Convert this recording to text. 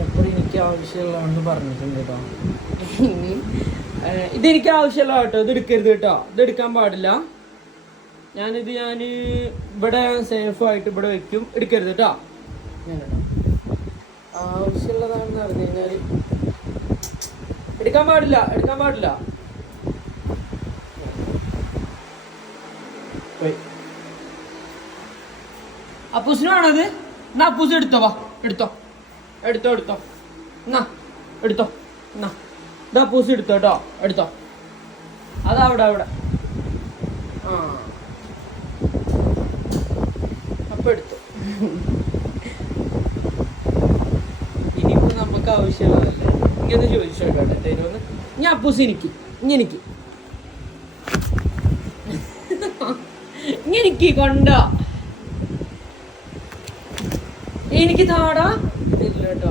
മൂപ്പർ എനിക്ക് ആവശ്യമുള്ളതെന്ന് പറഞ്ഞിട്ടുണ്ട് കേട്ടോ. ഇതെനിക്ക് ആവശ്യമുള്ള കേട്ടോ, ഇത് എടുക്കരുത് കേട്ടോ, ഇത് എടുക്കാൻ പാടില്ല. ഞാൻ ഇവിടെ സേഫായിട്ട് ഇവിടെ വെക്കും, എടുക്കരുത് കേട്ടോ. ആവശ്യമുള്ളതാണെന്ന് പറഞ്ഞു കഴിഞ്ഞാൽ എടുക്കാൻ പാടില്ല. അപ്പൂസിനാണത്. എന്നാ അപ്പൂസ് എടുത്തോ, വാ എടുത്തോ. എന്നാ എടുത്തോ. എന്നാ ഇതാ അപ്പൂസ് എടുത്തോ കേട്ടോ, എടുത്തോ. അതാ അവിടെ ആ അപ്പൊ എടുത്തു. ഇനിയിപ്പോ നമുക്ക് ആവശ്യമുള്ളതല്ലേ, ഇങ്ങനെ ചോദിച്ചോട്ടെ തരുമെന്ന്. ഞാൻ അപ്പൂസ് എനിക്ക് കൊണ്ടോ, എനിക്ക് താടാ ഇല്ല കേട്ടോ.